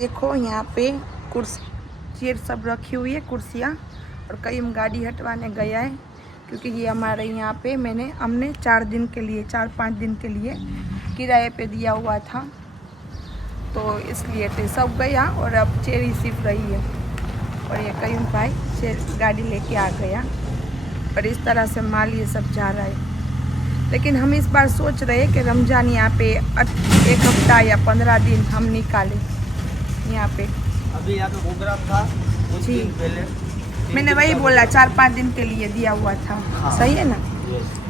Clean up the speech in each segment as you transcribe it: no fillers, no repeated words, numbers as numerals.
देखो यहाँ पे कुर्सी चेयर सब रखी हुई है, कुर्सियाँ, और कहीं गाड़ी हटवाने गया है क्योंकि ये हमारे यहाँ पे हमने 4-5 दिन के लिए किराए पे दिया हुआ था, तो इसलिए तो सब गया और अब चेयर ही सिर्फ रही है। और ये कहीं भाई चेयर गाड़ी लेके आ गया और इस तरह से माल ये सब जा रहा है। लेकिन हम इस बार सोच रहे हैं कि रमज़ान यहाँ पे 1 हफ्ता या 15 दिन हम निकालें यहाँ पे। अभी यहाँ पे प्रोग्राम था कुछ दिन पहले, मैंने वही बोला 4-5 दिन के लिए दिया हुआ था। हाँ। सही है ना?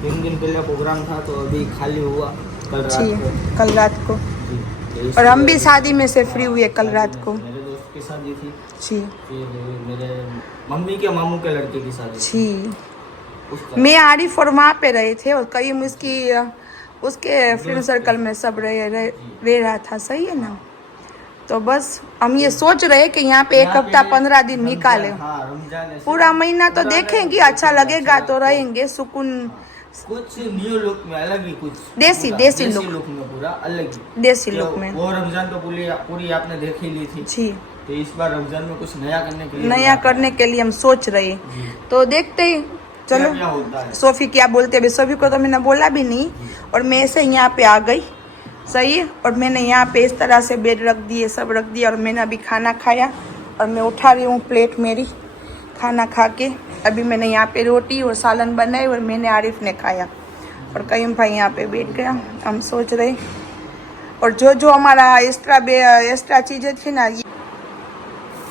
3 दिन पहले प्रोग्राम था तो अभी खाली हुआ कल रात को। और हम भी शादी में से फ्री हुए कल रात को। मेरे दोस्त की शादी थी जी, फिर मेरे मम्मी के मामू के लड़के की शादी जी। मैं आरिफ और वहाँ पे रहे थे और कई उसके फ्रेंड सर्कल में सब रह रहा था। सही है ना? तो बस हम ये सोच रहे कि यहाँ पे 1 हफ्ता 15 दिन निकालें। पूरा महीना तो देखेंगे, अच्छा लगेगा तो रहेंगे सुकून। कुछ न्यू लुक में, अलग ही कुछ देसी लुक में, पूरा अलग ही देसी लुक में। वो रमजान तो पूरी आपने देख ही ली थी जी। तो इस बार रमजान में कुछ नया करने के लिए हम सोच रहे, तो देखते ही चलो क्या होता है। सोफी क्या बोलते हैं, सोफी को तो मैंने बोला भी नहीं और मैं ऐसे यहाँ पे आ गई। सही है। और मैंने यहाँ पे इस तरह से बेड रख दिए, सब रख दिया, और मैंने अभी खाना खाया और मैं उठा रही हूँ प्लेट मेरी खाना खा के। अभी मैंने यहाँ पे रोटी और सालन बनाई और मैंने आरिफ ने खाया और कईम भाई यहाँ पे बैठ गया। हम सोच रहे और जो हमारा एक्स्ट्रा चीज़ें थी ना, ये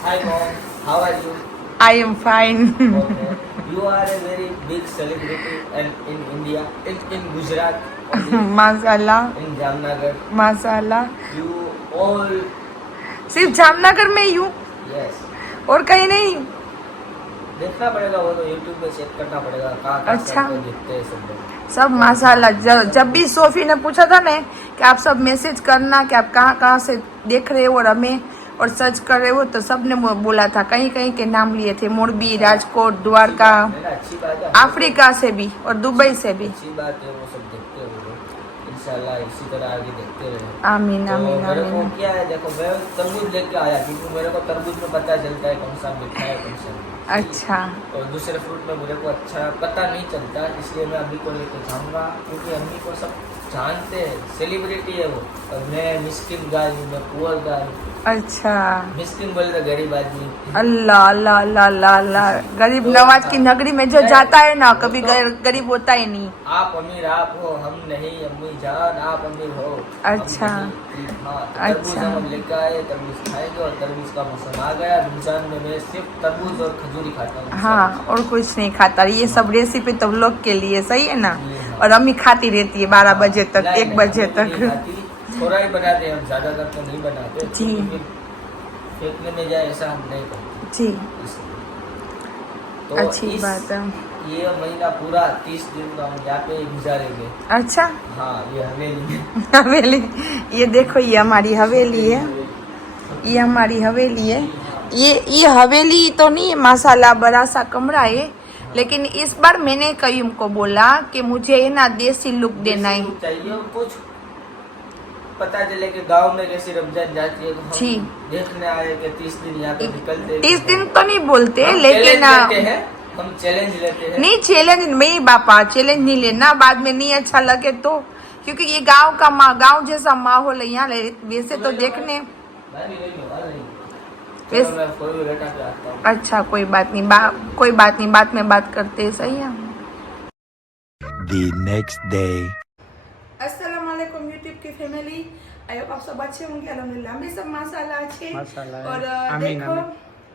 Hi mom, how are you? I am fine. Okay. You are a very big celebrity and in India, in Gujarat, only, माशाल्लाह, in Jamnagar. माशाल्लाह। You all, सिर्फ जामनगर में ही हूँ yes. और कहीं नहीं। देखना पड़ेगा, वो तो YouTube में चेक करना पड़ेगा कहाँ अच्छा। सब दिखते हैं सब लोग। सब माशाल्लाह। जब भी सोफी ने पूछा था ना कि आप सब मैसेज करना कि आप कहाँ से देख रहे हो और हमें और सर्च कर रहे हो, तो सब ने बोला था, कहीं कहीं के नाम लिए थे, मोरबी, राजकोट, द्वारका, अच्छी बात है, अफ्रीका से भी और दुबई से भी। अच्छी बात है, वो सब देखते हो इंशाल्लाह, इसी तरह आगे देखते रहे। आमीन तो आमीन मेरे को आमीन। क्या है, देखो मैं तरबूज लेके आया क्योंकि मेरे को तरबूज में पता चलता है कौन सा मीठा है कौन सा नहीं। अच्छा। और दूसरे फ्रूट में मेरे को अच्छा पता नहीं चलता, इसलिए मैं अभी को लेके जाऊँगा क्योंकि अम्मी को सब जानते हैं, सेलिब्रिटी है वो, और मैं मिस्किन गाय हूँ, मैं पुअर गाय हूँ। अच्छा। मिस्किन बोले तो गरीब आदमी। अल्लाह अल्लाह अल्लाह अल्लाह अल्लाह। गरीब नवाज की नगरी में जो जाता है ना, कभी गरीब होता ही नहीं। आप अमीर आप हो, हम नहीं, अम्मी जान आप अमीर हो। अच्छा। हाँ, तरबूज हम लेकर आए, तरबूज खाएंगे और तरबूज का मौसम आ गया। रमजान में मैं सिर्फ तरबूज और खजूरी खाता हूँ। हाँ, और कुछ नहीं खाता। ये सब रेसिपी तो लोग के लिए। सही है ना? और अम्मी खाती रहती है 12 बजे तक, 1 बजे तक। थोड़ा ही बनाते हैं हम, ज्यादातर तो नहीं बनाते जी। फेंकने में जाए ऐसा हम नहीं करते जी। तो अच्छी बात है। ये महीना पूरा 30 दिन का हम यहाँ पे गुजारेंगे। अच्छा। हाँ, ये हवेली है। हवेली, ये देखो, ये हमारी हवेली है, ये हमारी हवेली है। ये हवेली तो नहीं है माशाल्लाह, बड़ा सा कमरा है, लेकिन इस बार मैंने कईम को बोला कि मुझे है ना देसी लुक देना है। चाहिए कुछ पता चले कि गांव में कैसी रमजान जाती है, तो हम देखने आए कि 30 दिन यहाँ पे निकलते। 30 दिन तो नहीं बोलते, लेकिन हम चैलेंज लेते हैं। नहीं, चैलेंज नहीं बापा, चैलेंज नहीं लेना, बाद में नहीं अच्छा लगे तो, क्योंकि ये गांव जैसा माहौल है यहाँ। वैसे तो देखने अच्छा, कोई बात नहीं, बाद में बात करते हैं। सही है। The next day. अस्सलाम वालेकुम यूट्यूब की फैमिली, आई होप आप सब अच्छे होंगे। अल्हम्दुलिल्लाह हम भी सब माशाल्लाह अच्छे।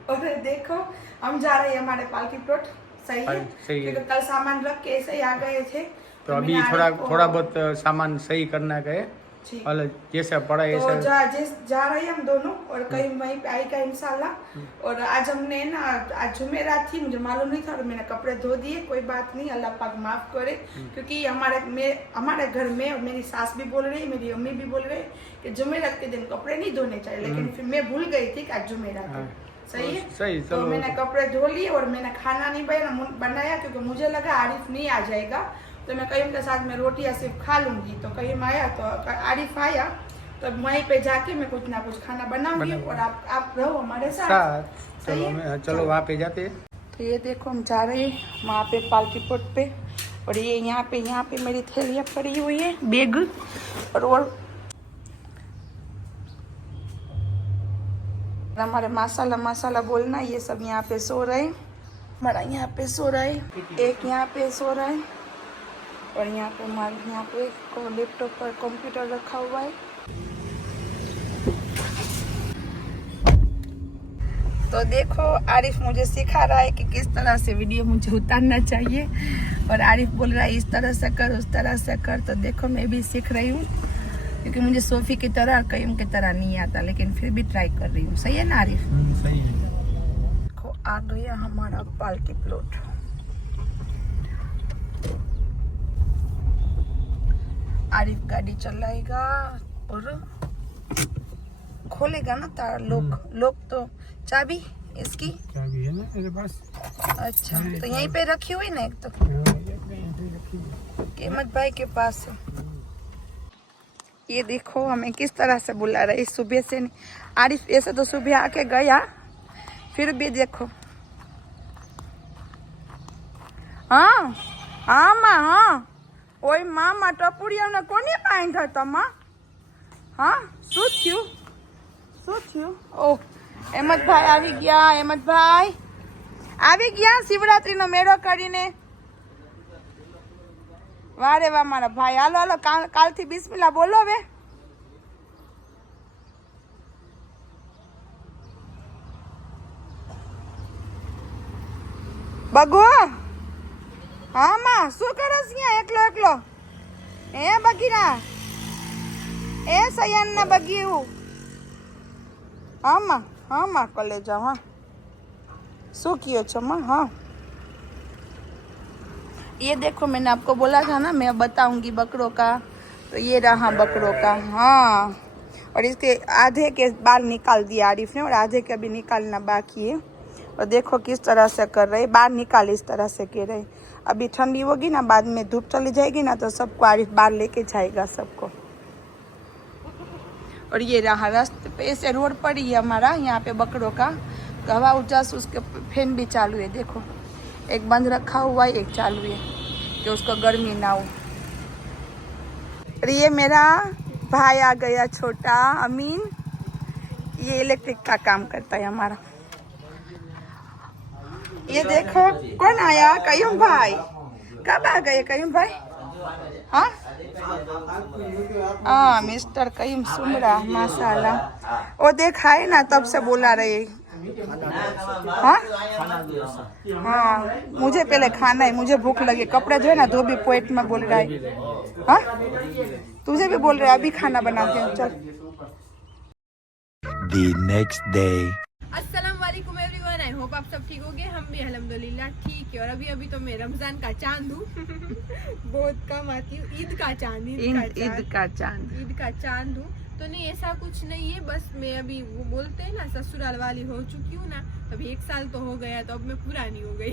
और देखो हम जा रहे हैं हमारे पालकी प्लॉट। सही है, क्योंकि कल सामान रख के ऐसे ही आ गए थे, तो अभी थोड़ा बहुत सामान सही करना गए, जैसे पड़ा तो ऐसे जा रहे हैं हम दोनों, और कहीं वहीं पे आएगा इंशाल्लाह। और आज हमने ना, आज जुमेरात थी, मुझे मालूम नहीं था और मैंने कपड़े धो दिए। कोई बात नहीं, अल्लाह पाक माफ करे, क्योंकि हमारे घर में और मेरी सास भी बोल रही, मेरी अम्मी भी बोल रही कि जुमेरात के दिन कपड़े नहीं धोने चाहिए, लेकिन फिर मैं भूल गई थी कि आज जुमेरात है। सही है। सही, तो मैंने कपड़े धो लिए और मैंने खाना नहीं बनाया क्योंकि मुझे लगा आरिफ नहीं आ जाएगा, तो मैं कईम के साथ में रोटियां सिर्फ खा लूंगी। तो कईम आया तो आरिफ आया तो वहीं पे जाके मैं कुछ ना कुछ खाना बनाऊंगी और आप रहो हमारे साथ। चलो चलो वहाँ पे जाते हैं। तो ये देखो हम जा रहे हैं वहाँ पे पार्टी प्लॉट पे, और ये यहाँ पे मेरी थैलियाँ पड़ी हुई है, बैग और हमारे माशाल्लाह बोलना, ये सब यहाँ पे सो रहे हैं। हमारा यहाँ पे सो रहा है, एक यहाँ पे सो रहा है, और यहाँ पे हमारे यहाँ पे लैपटॉप पर कंप्यूटर रखा हुआ है। तो देखो आरिफ मुझे सिखा रहा है कि किस तरह से वीडियो मुझे उतारना चाहिए, और आरिफ बोल रहा है इस तरह से कर उस तरह से कर। तो देखो मैं भी सीख रही हूँ, क्योंकि मुझे सोफी की तरह कईम की तरह नहीं आता, लेकिन फिर भी ट्राई कर रही हूँ। सही है ना आरिफ? सही है। देखो आ गया हमारा पार्टी प्लॉट। आरिफ गाड़ी चलाएगा और खोलेगा ना तार, लोग तो चाबी इसकी चाबी है ना मेरे पास। अच्छा, तो यहीं पे रखी हुई ना एक तो कीमत भाई के पास है। ये देखो हमें किस तरह से बुला रहे, सुबह से नहीं। आरिफ ऐसे तो सुबह आके गया, फिर भी देखो। हाँ हाँ माँ, हाँ ओए माँ टपुरी हमने कोनी पाइन था तमा। हाँ શું થયું? ઓહ હેમંતભાઈ આવી ગયા, હેમંતભાઈ આવી ગયા શિવરાત્રીનો મેળો કરીને। વાહ રે વાહ મારા ભાઈ, હાલો હાલો કાલથી બિસ્મિલ્લાહ બોલો હવે। બગો હા માં શું કરસ અહીંયા એકલો? હે બગીના, એ સયાનના બગીયું। हाँ माँ कले जाओ। हाँ शू कियो छो माँ? हाँ ये देखो मैंने आपको बोला था ना मैं बताऊंगी बकरों का, तो ये रहा बकरों का। हाँ, और इसके आधे के बाल निकाल दिया आरिफ ने, और आधे के अभी निकालना बाकी है। और देखो किस तरह से कर रहे, बाल निकाल इस तरह से कह रहे। अभी ठंडी होगी ना, बाद में धूप चली जाएगी ना, तो सबको आरिफ बाल लेके जाएगा सबको। और ये रहा रास्ते पे, ऐसे रोड पर ही है हमारा यहाँ पे बकरों का हवा उजास, उसके फैन भी चालू है। देखो एक बंद रखा हुआ है, एक चालू है, कि उसको गर्मी ना हो। और ये मेरा भाई आ गया छोटा अमीन, ये इलेक्ट्रिक का काम करता है हमारा। ये देखो कौन आया, कयूम भाई। कब आ गए कयूम भाई? हाँ हाँ मिस्टर कईम सुमरा माशाल्लाह। वो देखा है ना तब से बोला रहे। हाँ हाँ मुझे पहले खाना है, मुझे भूख लगी। कपड़े जो है ना धोबी पोइट में बोल रहा है। हाँ तुझे भी बोल रहे हैं अभी खाना बनाते हैं, चल। The next day. अस्सलाम वालेकुम एवरीवन, आई होप आप सब ठीक होंगे। हम भी अल्हम्दुलिल्लाह ठीक है। और अभी तो मैं रमजान का चांद हूँ बहुत कम आती हूँ। ईद का चांद हूँ। तो नहीं ऐसा कुछ नहीं है, बस मैं अभी वो बोलते हैं ना ससुराल वाली हो चुकी हूँ ना, अभी 1 साल तो हो गया, तो अब मैं पुरानी हो गई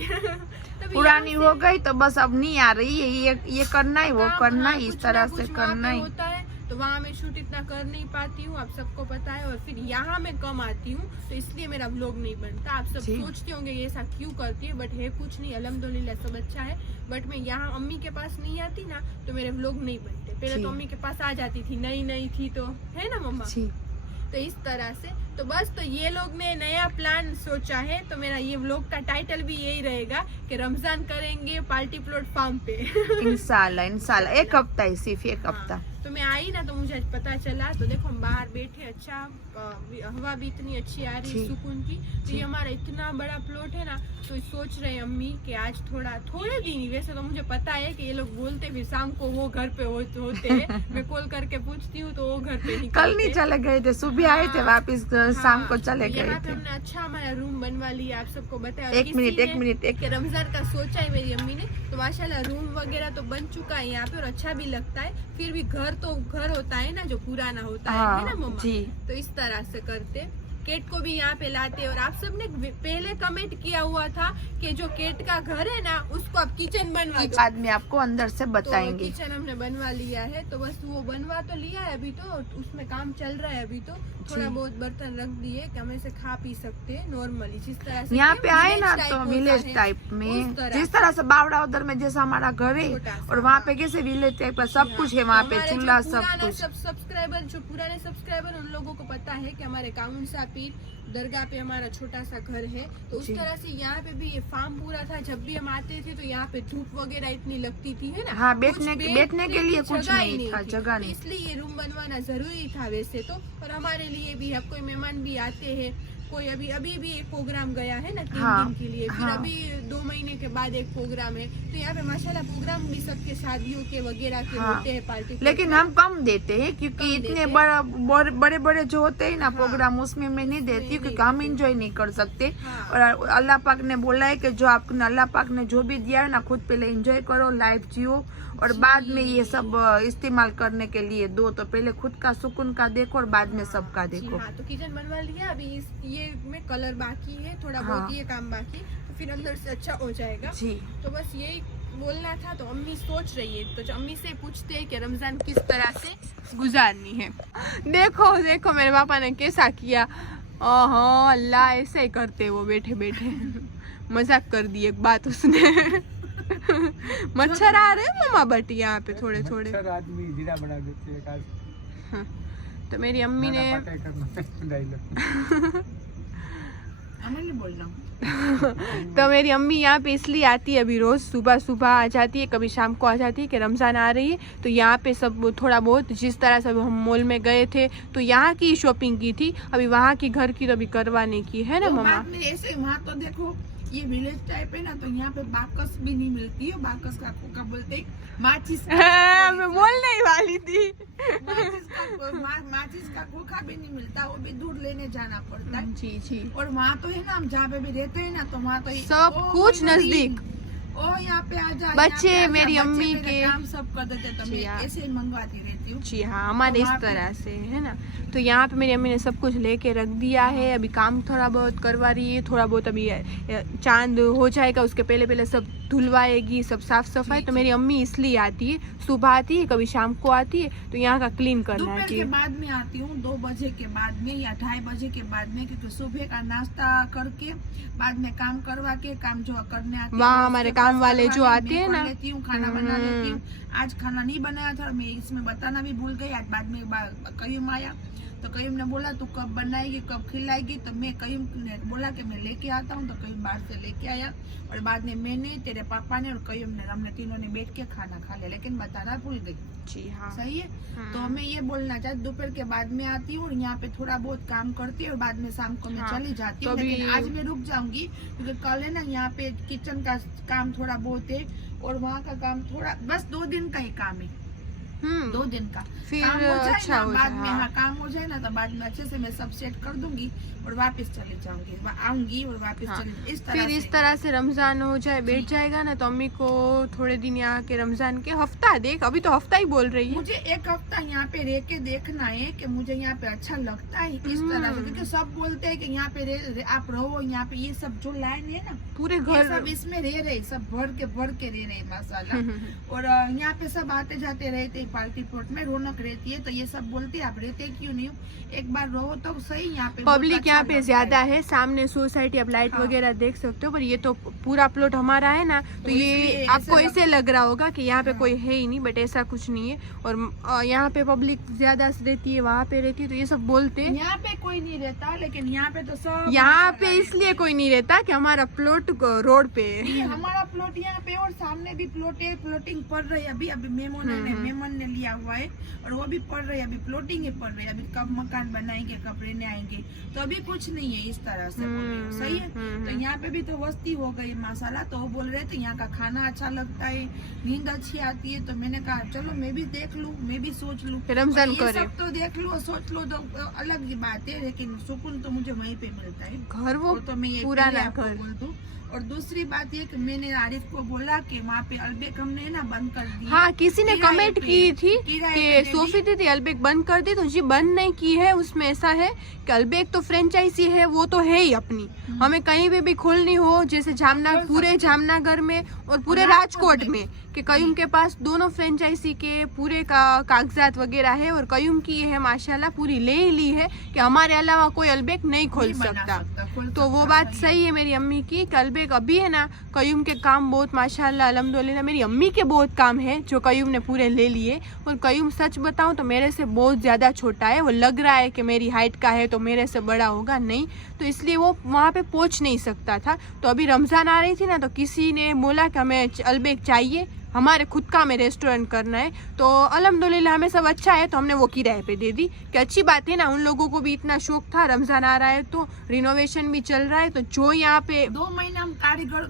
पुरानी हो गई तो बस अब नहीं आ रही है, ये करना है वो करना है, इस तरह से करना है होता है। तो वहाँ मैं शूट इतना कर नहीं पाती हूँ, आप सबको पता है। और फिर यहाँ मैं कम आती हूँ, तो इसलिए मेरा व्लॉग नहीं बनता। आप सब सोचते होंगे ये ऐसा क्यों करती है, बट है कुछ नहीं, अल्हम्दुलिल्लाह सब अच्छा है। बट मैं यहाँ अम्मी के पास नहीं आती ना, तो मेरे व्लॉग नहीं बनते। पहले तो अम्मी के पास आ जाती थी, नई थी तो, है ना मम्मा? तो इस तरह से तो बस, तो ये लोग ने नया प्लान सोचा है। तो मेरा ये व्लॉग का टाइटल भी यही रहेगा कि रमजान करेंगे पार्टी प्लॉट फार्म पे इंशाल्लाह 1 हफ्ता है, सिर्फ 1 हफ्ता। तो मैं आई ना तो मुझे पता चला। तो देखो हम बाहर बैठे, अच्छा हवा भी इतनी अच्छी आ रही है सुकून की। तो ये हमारा इतना बड़ा प्लॉट है ना, तो सोच रहे हैं अम्मी कि आज थोड़े दिन ही, वैसे तो मुझे पता है कि ये लोग बोलते फिर शाम को वो घर पे होते हैं मैं कॉल करके पूछती हूँ तो वो घर पे नहीं। कल नहीं चले गए थे, सुबह आए थे वापस शाम को चले गए थे। हमने अच्छा हमारा रूम बनवा लिया, आप सबको बताया। एक मिनट रमजान का सोचा है मेरी अम्मी ने, तो माशाल्लाह रूम वगैरह तो बन चुका है यहाँ पे, और अच्छा भी लगता है। फिर भी घर होता है ना जो पुराना होता है ना मम्मा? तो इस तरह से करते। केट को भी यहाँ पे लाते। और आप सबने पहले कमेंट किया हुआ था कि जो केट का घर है ना उसको आप किचन बनवा दो। बाद में आपको अंदर से तो बताएंगे। किचन हमने बनवा लिया है, तो बस वो बनवा तो लिया है, अभी तो उसमें काम चल रहा है। अभी तो थोड़ा बहुत बर्तन रख दिए कि हम ऐसे खा पी सकते हैं नॉर्मली, जिस तरह से यहाँ पे आए ना village तो type विलेज होता है, टाइप में, उस तरह जिस तरह से बावड़ा उधर में जैसा हमारा घर है छोटा सा, और वहाँ पे कैसे विलेज टाइप का सब कुछ है, वहाँ पे चूल्हा सब कुछ। सब सब्सक्राइबर जो पुराने सब्सक्राइबर उन लोगों को पता है कि हमारे काउन सा पीर दरगाह पे हमारा छोटा सा घर है, तो उस तरह से यहाँ पे भी ये फार्म पूरा था। जब भी हम आते थे तो यहाँ पे धूप वगैरह इतनी लगती थी, है ना। हाँ, कुछ बैठने के लिए कुछ जगह ही नहीं था, थी। जगह तो नहीं। इसलिए ये रूम बनवाना जरूरी था वैसे तो। और हमारे लिए भी अब कोई मेहमान भी आते हैं, कोई अभी भी एक प्रोग्राम गया है ना 3 दिन के लिए, फिर अभी 2 महीने के बाद एक प्रोग्राम है, तो यहाँ पे माशाल्लाह प्रोग्राम भी सबके शादियों के वगैरह के होते हैं, पार्टी। लेकिन हम कम देते हैं क्योंकि इतने बड़े बड़े जो होते हैं ना प्रोग्राम, उसमें मैं नहीं देती हूँ क्योंकि हम इंजॉय नहीं कर सकते। और अल्लाह पाक ने बोला है कि जो आपने अल्लाह पाक ने जो भी दिया है ना, खुद पहले एंजॉय करो, लाइफ जियो और बाद में ये सब इस्तेमाल करने के लिए दो। तो पहले खुद का सुकून का देखो और बाद में सबका देखो। हाँ, तो किचन बनवा लिया, अभी ये में कलर बाकी है, थोड़ा बहुत ये काम बाकी, तो फिर अंदर से अच्छा हो जाएगा जी। तो बस यही बोलना था। तो अम्मी सोच रही है, तो अम्मी से पूछते हैं कि रमजान किस तरह से गुजारनी है। देखो देखो मेरे पापा ने कैसा किया। हाँ अल्लाह, ऐसे ही करते वो बैठे बैठे मजाक कर दी एक बात उसने। मच्छर आ रहे हैं मम्मा बट यहाँ पे थोड़े थोड़े आदमी जीरा बना देते हैं काज। हाँ, तो मेरी अम्मी ने हमें नहीं बोलना। तो मेरी अम्मी यहाँ पे इसलिए आती है, अभी रोज सुबह सुबह आ जाती है, कभी शाम को आ जाती है कि रमजान आ रही है, तो यहाँ पे सब थोड़ा बहुत जिस तरह से हम मॉल में गए थे तो यहाँ की शॉपिंग की थी, अभी वहाँ की घर की तो अभी करवाने की है ना मम्मा। ऐसे वहाँ तो देखो ये विलेज टाइप है ना, तो यहाँ पे बाकस भी नहीं मिलती है। बाकस का खोखा बोलते हैं, माचिस मैं बोलने ही वाली थी। माचिस का खोखा भी नहीं मिलता, वो भी दूर लेने जाना पड़ता है। जी जी। और वहाँ तो है ना, हम जहाँ पे भी रहते हैं ना, तो वहाँ तो सब कुछ नजदीक। ओ यहाँ पे आ जा, बच्चे यहाँ पे आ जा, मेरी बच्चे अम्मी मेरे के काम सब कर देते, तो मैं ऐसे ही मंगवाती रहती हूँ। जी हाँ, हमारे इस तरह से है ना। तो यहाँ पे मेरी अम्मी ने सब कुछ लेके रख दिया है, अभी काम थोड़ा बहुत करवा रही है, थोड़ा बहुत अभी चांद हो जाएगा उसके पहले पहले सब धुलवाएगी, सब साफ सफाई। तो मेरी अम्मी इसलिए आती है, सुबह आती है, कभी शाम को आती है, तो यहाँ का क्लीन करना है। के बाद में आती हूँ 2 बजे के बाद में या 2:30 बजे के बाद में, क्योंकि सुबह का नाश्ता करके बाद में काम करवा के, काम जो करने आते हैं वहाँ हमारे काम वाले जो आते हैं ना, लेती हूँ, खाना बना लेती हूँ। आज खाना नहीं बनाया था, मैं इसमें बताना भी भूल गई। आज बाद में कयूम आया, तो कयूम ने बोला तू कब बनाएगी कब खिलाएगी, तो मैं कयूम ने बोला कि मैं लेके आता हूँ, तो कयूम बाहर से लेके आया। और बाद में मैंने, तेरे पापा ने और कयूम ने, हमने तीनों ने बैठ के खाना खा लिया, लेकिन बताना भूल गई। जी हाँ, सही है। तो मैं ये बोलना चाहती, दोपहर के बाद में आती हूँ और यहाँ पे थोड़ा बहुत काम करती हूँ और बाद में शाम को मैं चली जाती हूँ। लेकिन आज मैं रुक जाऊंगी क्योंकि कल है ना, यहाँ पे किचन का काम थोड़ा बहुत है और वहाँ का काम थोड़ा, बस 2 दिन का ही काम है, 2 दिन का फिर काम हो जाए अच्छा ना, हो बाद जाए, में हाँ। हाँ काम हो जाए ना, तो बाद में अच्छे से मैं सब सेट कर दूंगी और वापस चले जाऊंगी, आऊंगी और वापस हाँ। चले, फिर इस तरह से रमजान हो जाए, बैठ जाएगा ना, तो अम्मी को थोड़े दिन यहाँ के रमजान के हफ्ता देख, अभी तो हफ्ता ही बोल रही है। मुझे 1 हफ्ता यहाँ पे रह के देखना है कि मुझे यहाँ पे अच्छा लगता है इस तरह से, क्योंकि सब बोलते हैं कि यहाँ पे आप रहो, यहाँ पे ये सब जो लाइन है ना, पूरे ये घर सब इसमें रह रहे, सब भर के रह रहे माशाल्लाह। और यहाँ पे सब आते जाते रहते, पार्टी प्लॉट में रौनक रहती है, तो ये सब बोलते हैं आप रहते क्यों नहीं हो, एक बार रहो तो सही। यहाँ पे पब्लिक यहाँ पे ज्यादा है, सामने सोसाइटी आप लाइट वगैरह देख सकते हो, पर ये तो पूरा प्लॉट हमारा है ना, तो ये आपको ऐसे लग रहा होगा कि यहाँ पे कोई है ही नहीं, बट ऐसा कुछ नहीं है। और यहाँ पे पब्लिक ज्यादा रहती है, वहाँ पे रहती है, तो ये सब बोलते हैं यहाँ पे कोई नहीं रहता, लेकिन यहाँ पे तो सब, यहाँ पे इसलिए कोई नहीं रहता कि हमारा प्लॉट रोड पे है। हमारा प्लॉट यहाँ पे और सामने भी प्लॉट है, प्लॉटिंग पड़ रही है अभी मेमन ने लिया हुआ है और वो भी पड़ रही है, अभी प्लॉटिंग ही पड़ रही है। अभी कब मकान बनाएंगे, कब रहने आएंगे, तो अभी कुछ नहीं है इस तरह से। सही है। तो यहाँ पे भी तो वस्ती हो गई माशाल्लाह। तो वो बोल रहे थे यहाँ का खाना अच्छा लगता है, नींद अच्छी आती है, तो मैंने कहा चलो मैं भी देख लूँ, मैं भी सोच लूँ, रमजान ये सब तो देख लो सोच लो तो अलग ही बात है, लेकिन सुकून तो मुझे वहीं पे मिलता है। घर वो तो मैं ये पुराना आपको घर। बोल दूं, और दूसरी बात ये कि मैंने आरिफ को बोला कि वहाँ पे अलबेक हमने ना बंद कर दी। हाँ, किसी ने कमेंट की थी कि सोफी दीदी अलबेक बंद कर दी, तो जी बंद नहीं की है। उसमें ऐसा है कि अलबेक तो फ्रेंचाइजी है, वो तो है ही अपनी, हमें कहीं भी खोलनी हो, जैसे जामनगर, पूरे जामनगर में और पूरे राजकोट में, कि कयूम के पास दोनों फ्रेंचाइजी के पूरे का कागजात वगैरह है, और कयूम की है माशाल्लाह पूरी ले ही ली है कि हमारे अलावा कोई अलबेक नहीं खोल सकता। तो वो बात सही है मेरी अम्मी की कि अलबेक अभी है ना, कयूम के काम बहुत माशाल्लाह अल्हम्दुलिल्लाह मेरी अम्मी के बहुत काम है जो कयूम ने पूरे ले लिए। और कयूम सच बताऊं तो मेरे से बहुत ज़्यादा छोटा है, वो लग रहा है कि मेरी हाइट का है तो मेरे से बड़ा होगा, नहीं, तो इसलिए वो वहाँ पे पहुँच नहीं सकता था। तो अभी रमज़ान आ रही थी ना, तो किसी ने बोला कि हमें अलबेक चाहिए, हमारे खुद का हमें रेस्टोरेंट करना है, तो अल्हम्दुलिल्लाह हमें सब अच्छा है तो हमने वो किराए पे दे दी। कि अच्छी बात है ना, उन लोगों को भी इतना शौक था, रमज़ान आ रहा है तो रिनोवेशन भी चल रहा है, तो जो यहाँ पे 2 महीने हम कारीगर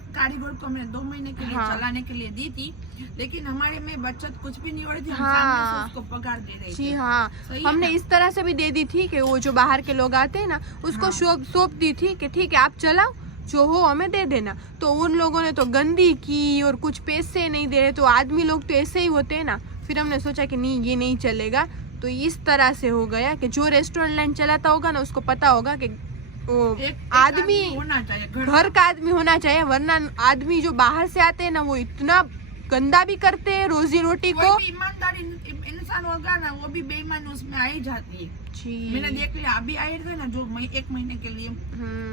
को हमने 2 महीने के लिए चलाने के लिए दी थी, लेकिन हमारे में बचत कुछ भी नहीं हो रही थी, हम सामने से उसको पगार दे रहे थे। जी हाँ, हमने इस तरह से भी दे दी थी कि वो जो बाहर के लोग आते हैं ना, उसको सौंप दी थी कि ठीक है आप चलाओ, जो हो हमें दे देना। तो उन लोगों ने तो गंदी की और कुछ पैसे नहीं दे रहे, तो आदमी लोग तो ऐसे ही होते हैं ना। फिर हमने सोचा कि नहीं ये नहीं चलेगा, तो इस तरह से हो गया कि जो रेस्टोरेंट लाइन चलाता होगा ना उसको पता होगा कि वो आदमी होना चाहिए, घर का आदमी होना चाहिए, वरना आदमी जो बाहर से आते हैं ना वो इतना गंदा भी करते हैं रोजी रोटी को। ईमानदार इंसान होगा ना, वो भी बेईमानी उसमें आ ही जाती है। मैंने देख लिया, अभी आए थे ना जो 1 महीने के लिए,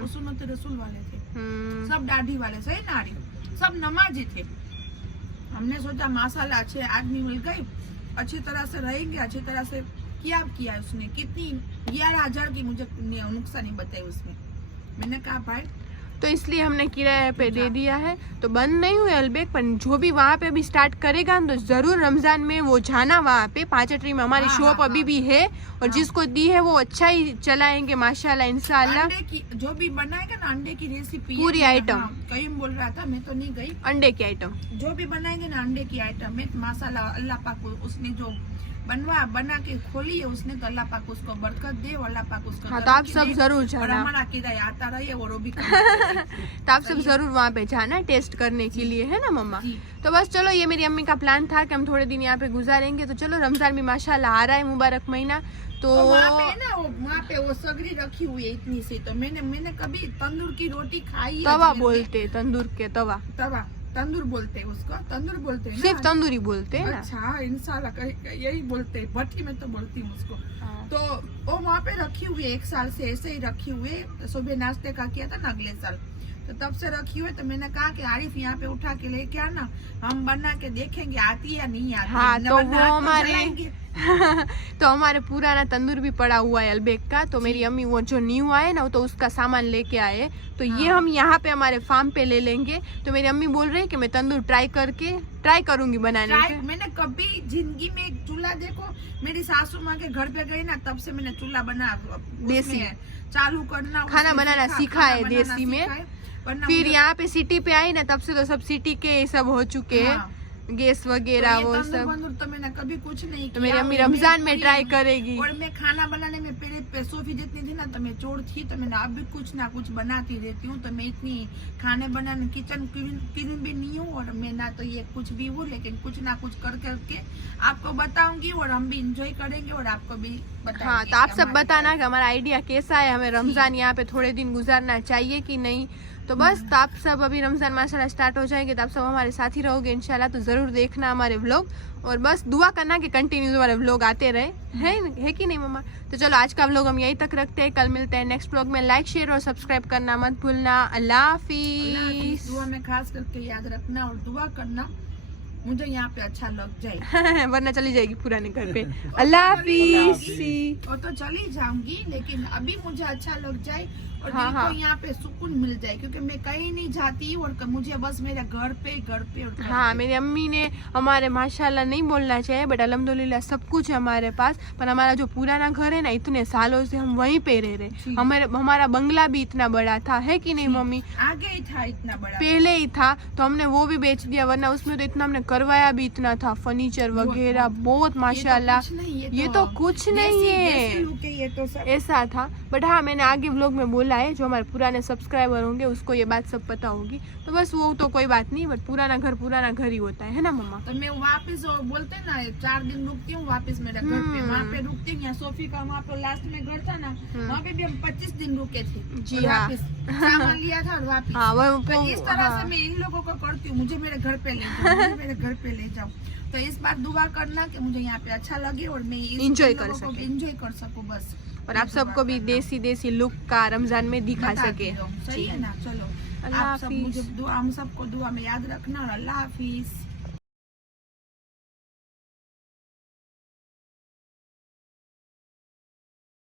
वो सुन्नत रसूल वाले थे, सब दाढ़ी वाले, सही ना, सब नमाजी थे। हमने सोचा माशाल्लाह अच्छे आदमी मिल गए, अच्छी तरह से रहेंगे, अच्छी तरह से किया उसने। कितनी 11,000 की मुझे नुकसान नहीं बताई उसमें। मैंने कहा भाई, तो इसलिए हमने किराए पे दे दिया है। तो बंद नहीं हुए अलबेक, पर जो भी वहाँ पे भी स्टार्ट करेगा तो जरूर रमजान में वो जाना वहाँ पे। 5 अटरी में हमारी शॉप अभी भी है, और जिसको दी है वो अच्छा ही चलाएंगे माशाल्लाह इंशाल्लाह। अंडे की जो भी बनाएगा ना, अंडे की रेसिपी पूरी आइटम, कयूम बोल रहा था, मैं तो नहीं गई। अंडे की आइटम जो भी बनाएंगे ना अंडे की आइटम में माशाल्लाह, अल्लाह पाक उसने जो बना के खोली है उसने, तो अल्लाह पाक उसको बरकत दे, और अल्लाह पाक उसको हाँ, तो आप सब जरूर जाना, और हमारा किराया आता रही और वो भी तो आप सब जरूर वहाँ पे जाना टेस्ट करने के लिए, है ना मम्मा। तो बस चलो, ये मेरी अम्मी का प्लान था कि हम थोड़े दिन यहाँ पे गुजारेंगे। तो चलो, रमजान भी माशाल्लाह आ रहा है, मुबारक महीना। तो वहाँ पे ना, वहाँ पे वो सगरी रखी हुई है इतनी सी, तो मैंने कभी तंदूर की रोटी खाई, तवा बोलते, तंदूर के तवा तंदूर बोलते हैं उसको, तंदूर बोलते हैं, सिर्फ तंदूरी बोलते हैं ना। अच्छा, इंशाल्लाह यही बोलते हैं, भट्टी में तो बोलती हूँ उसको। तो वो वहाँ पे रखी हुई है 1 साल से, ऐसे ही रखी हुई है। तो सुबह नाश्ते का किया था ना अगले साल, तो तब से रखी हुई। तो मैंने कहा कि आरिफ यहाँ पे उठा के लेके आना, हम बना के देखेंगे आती या नहीं आती। हाँ, तो वो हमारे तो हमारे पुराना तंदूर भी पड़ा हुआ है अलबेक का। तो मेरी अम्मी वो जो न्यू आए ना, तो उसका सामान लेके आए, तो ये हम यहाँ पे हमारे फार्म पे ले लेंगे। तो मेरी अम्मी बोल रही है कि मैं तंदूर ट्राई करूंगी बनाने के। मैंने कभी जिंदगी में चूल्हा, देखो मेरी सासू माँ के घर पे गई ना, तब से मैंने चूल्हा बना देसी चालू करना, खाना बनाना सीखा है देसी में। फिर यहाँ पे सिटी पे आई ना, तब से तो सब सिटी के सब हो चुके हैं, गैस वगैरह वो सब। तो मैंने कभी कुछ नहीं किया। तो मेरी अम्मी रमजान में ट्राई करेगी। और मैं खाना बनाने में पहले सोफी जितनी थी ना, तो मैं चोर थी, तो मैंने अब भी कुछ ना कुछ बनाती रहती हूँ। तो मैं इतनी खाने बनाने किचन क्वीन भी नहीं हूँ, और मैं ना तो ये कुछ भी हूँ, लेकिन कुछ ना कुछ कर करके आपको बताऊंगी, और हम भी इंजॉय करेंगे और आपको भी बताएंगे। हाँ, तो आप सब बताना कि हमारा आइडिया कैसा है, हमें रमजान यहाँ पे थोड़े दिन गुजारना चाहिए कि नहीं। तो बस, तो आप सब अभी रमजान माशाल्लाह स्टार्ट हो जाएंगे, तो आप सब हमारे साथ ही रहोगे इंशाल्लाह। तो जरूर देखना हमारे व्लॉग, और बस दुआ करना कि कंटिन्यू हमारे व्लॉग आते रहे, है कि नहीं मम्मा। तो चलो, आज का व्लॉग हम यहीं तक रखते हैं, कल मिलते हैं नेक्स्ट व्लॉग में। लाइक, शेयर और सब्सक्राइब करना मत भूलना। अल्लाह हाफिज। दुआ में खास करके याद रखना, और दुआ करना मुझे यहाँ पे अच्छा लग जाए वरना चली जाएगी पुराने घर पे। अल्लाह हाफिज। और तो चली जाऊंगी, लेकिन अभी मुझे अच्छा लग जाए, और हाँ, दिल को यहाँ पे सुकून मिल जाए, क्योंकि मैं कहीं नहीं जाती, और मुझे बस मेरे घर पे और हाँ, मेरी अम्मी ने हमारे माशाल्लाह नहीं बोलना चाहिए, बट अल्हम्दुलिल्लाह सब कुछ है हमारे पास। पर हमारा जो पुराना घर है ना, इतने सालों से हम वहीं पे रह रहे। हमारा बंगला भी इतना बड़ा था, है कि नहीं मम्मी, आगे ही था, इतना बड़ा पहले ही था, तो हमने वो भी बेच दिया, वरना उसमें तो इतना हमने करवाया भी इतना था, फर्नीचर वगैरह बहुत माशाल्लाह। ये तो कुछ नहीं है, ये तो सब ऐसा था। बट हाँ, मैंने आगे व्लॉग में बोला है, जो हमारे पुराने सब्सक्राइबर होंगे उसको ये बात सब पता होगी, तो बस वो तो कोई बात नहीं। बट पुराना घर ही होता है ना मम्मा? तो मैं वापस बोलते ना 4 दिन रुकती हूँ वापस मेरे घर पे, वहाँ पे रुकती हूँ। यहाँ सोफी का वहाँ पे लास्ट में घर था ना, वहाँ पे भी हम 25 दिन रुके थे। जी और हाँ। वापस सामान लिया था और वापस। हाँ, वो तो इस तरह से मैं इन लोगों को करती हूँ, मुझे मेरे घर पे ले जाओ, मुझे मेरे घर पे ले जाओ। तो इस बार दुआ करना कि मुझे यहाँ पे अच्छा लगे और मैं Enjoy कर सके। एंजॉय कर सकूँ बस। और आप सबको भी देसी लुक का रमजान में दिखा सके। सही है ना? चलो अल्लाह आप सब हाफिज। मुझे दुआ, हम सबको दुआ में याद रखना और अल्लाह हाफिज।